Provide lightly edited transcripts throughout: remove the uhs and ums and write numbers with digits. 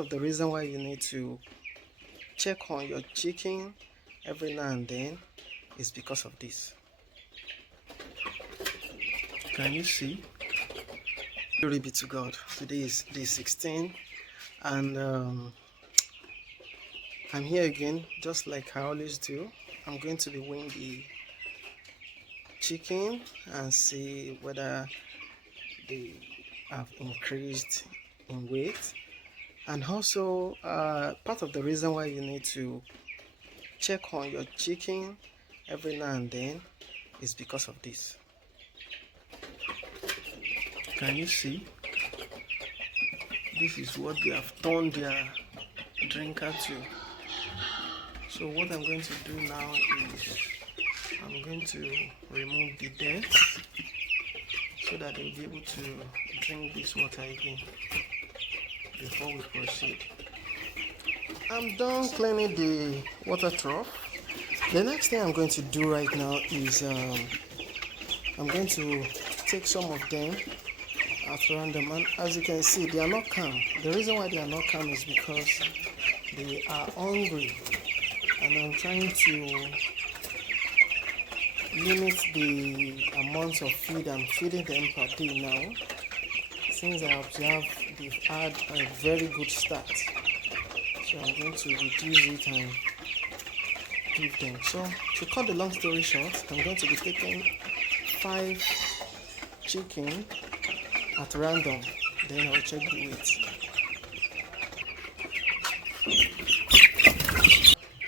of the reason why you need to check on your chicken every now and then is because of this. Can you see? Glory be to God. Today is day 16 and I'm here again, just like I always do. I'm going to be weighing the chicken and see whether they have increased in weight. And also part of the reason why you need to check on your chicken every now and then is because of this. Can you see? This is what they have turned their drinker to. So what I'm going to do now is I'm going to remove the dirt so that they'll be able to drink this water again before we proceed. I'm done cleaning the water trough. The next thing I'm going to do right now is I'm going to take some of them at random, and as you can see, they are not calm. The reason why they are not calm is because they are hungry, and I'm trying to limit the amount of feed I'm feeding them per day now, since I observe they've had a very good start. So I'm going to reduce it and give them. So to cut the long story short, I'm going to be taking 5 chicken at random, then I'll check the weight.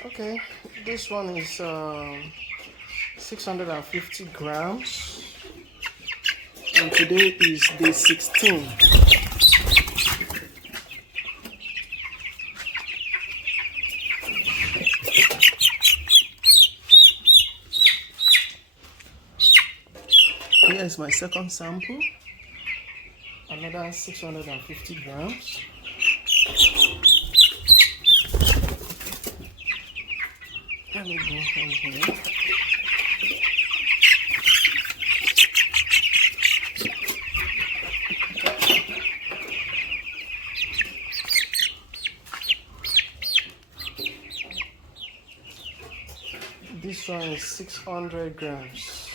Okay, this one is 650 grams, and today is day 16. Here is my second sample, another 650 grams. Let me go from here. This one is 600 grams.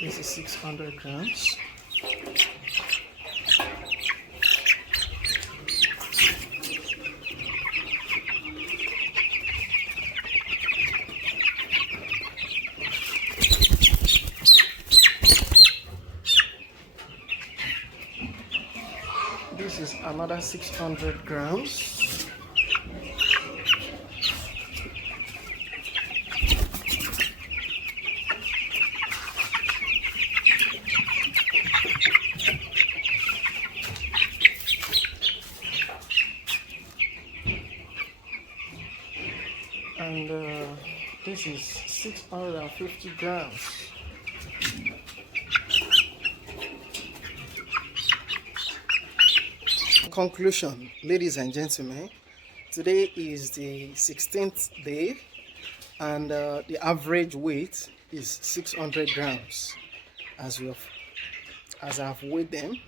This is 600 grams. This is another 600 grams. And this is 650 grams. Conclusion, ladies and gentlemen, today is the 16th day and the average weight is 600 grams as I've weighed them.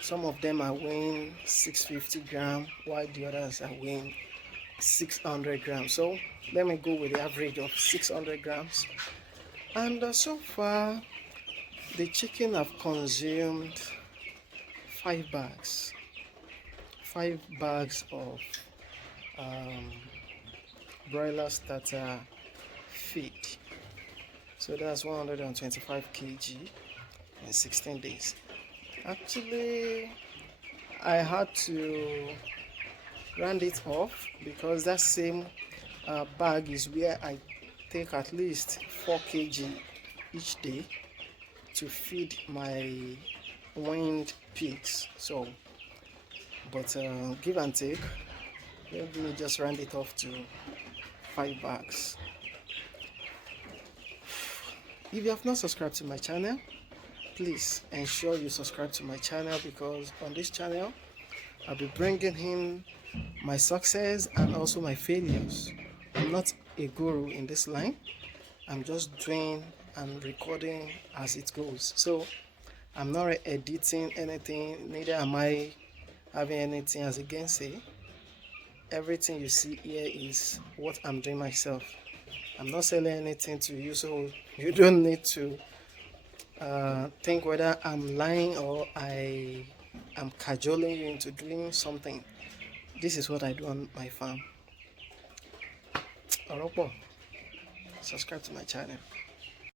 Some of them are weighing 650 grams while the others are weighing 600 grams. So let me go with the average of 600 grams. And so far the chicken have consumed 5 bags of broiler starter feed. So that's 125 kg in 16 days. Actually, I had to round it off because that same bag is where I take at least 4 kg each day to feed my weaned pigs. So but give and take, let me just round it off to 5 bags. If you have not subscribed to my channel, please ensure you subscribe to my channel, because on this channel I'll be bringing in my success and also my failures. I'm not a guru in this line. I'm just doing and recording as it goes. So I'm not editing anything, neither am I having anything as against say. Everything you see here is what I'm doing myself. I'm not selling anything to you, so you don't need to think whether I'm lying or I am cajoling you into doing something. This is what I do on my farm. Oropo, subscribe to my channel.